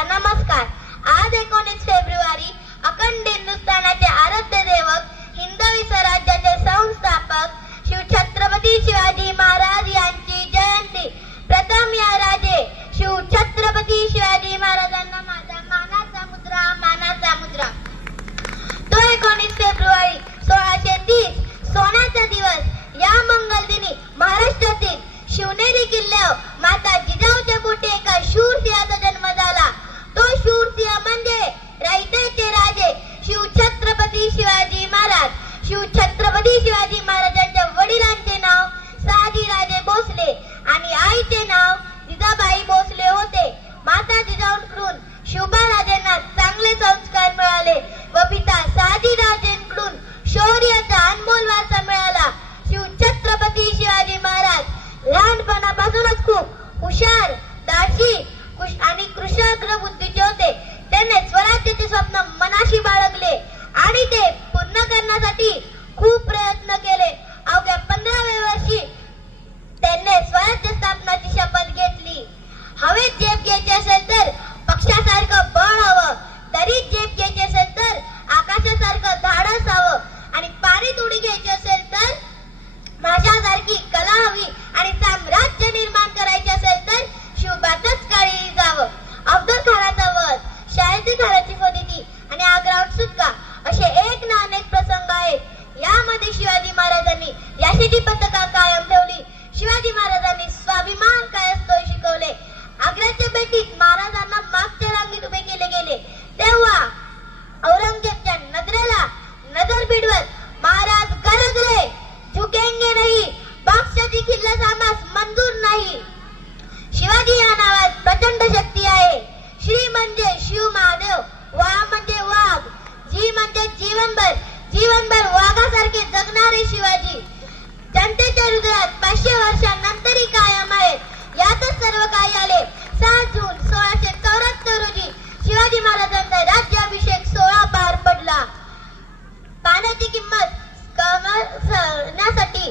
माझा नमस्कार। आज 19 फेब्रुवारी अखंड हिंदुस्थानाचे आराध्य दैवत, हिंदवी स्वराज्याचे संस्थापक शिवछत्रपती शिवाजी महाराज यांची जयंती। प्रथम या राजे शिवछत्रपती शिवाजी महाराजांना माझा मानाचा मुद्रा, मानाचा मुद्रा। तो 19 फेब्रुवारी 1630 सोन्याचा दिवस, या मंगल दिनी महाराष्ट्रातील शिवनेरी किल्ल्यावर माता जिजाऊच्या पोटी एका शूर सिंहाचा जन्म झाला। तो शूर सिंह म्हणजे रायतेचे राजे शिवछत्रपती शिवाजी महाराज। शिवछत्रपती शिवाजी महाराजांच्या वडिलांचे नाव शहाजीराजे भोसले आणि आईचे नाव जिजाबाई भोसले होते। माता जिजाऊंकडून शिवबाराजांना चांगले संस्कार मिळाले व पिता शहाजीराजेंकडून शौर्याचा अनमोल वारसा मिळाला। शिवछत्रपती शिवाजी महाराज लहानपणापासूनच खूप हुशार, धाडसी आणि कृशाग्र बुद्धीचे होते। त्यांनी स्वराज्याचे स्वप्न मनाशी बाळगले आणि ते पूर्ण करण्यासाठी खूप प्रयत्न केले। अवघ्या 15व्या वर्षी त्यांनी स्वराज्य स्थापनाची शपथ घेतली। हवेत झेप घ्यायची असेल तर पक्षासारखं बळ हवं, दरीत झेप घ्यायची असेल तर आकाशासारखं धाडस हवं आणि पाण्यात उडी घ्यायची असेल तर माझ्यासारखी कला हवी आणि साम्राज्य निर्माण करायचे असेल तर शिवबातच काळी जावं। अफजल खानाचा वध, शाहिस्ते खानाची फजिती आणि आग्रावर सुटका असे एक ना अनेक प्रसंग आहेत। यामध्ये शिवाजी महाराजांनी यशाची पताका कायम ठेवली। शिवाजी महाराजांनी स्वाभिमान काय असतो हे शिकवले। आग्र्याच्या भेटीत महाराजांना मागच्या रांगेत उभे केले गेले तेव्हा औरंगजेबच्या नजरेला नजर भिडवत महाराज गरजले, झुकेंगे नहीं, बादशाही खिल्लास आम्हास मंजूर नाही। शिवाजी या नावात प्रचंड शक्ती आहे। श्री म्हणजे शिव महादेव, वा म्हणजे वाघ, जी म्हणजे जीवनभर वाघासारखे जगणारे शिवाजी जनतेच्या हृदयात 500 वर्षांनंतरही कायम आहेत। यातच सर्व काही आले। 7 जून 1674 रोजी शिवाजी महाराजांचा राज्याभिषेक सोहळा पार पडला। पाण्याची किंमत कमवण्यासाठी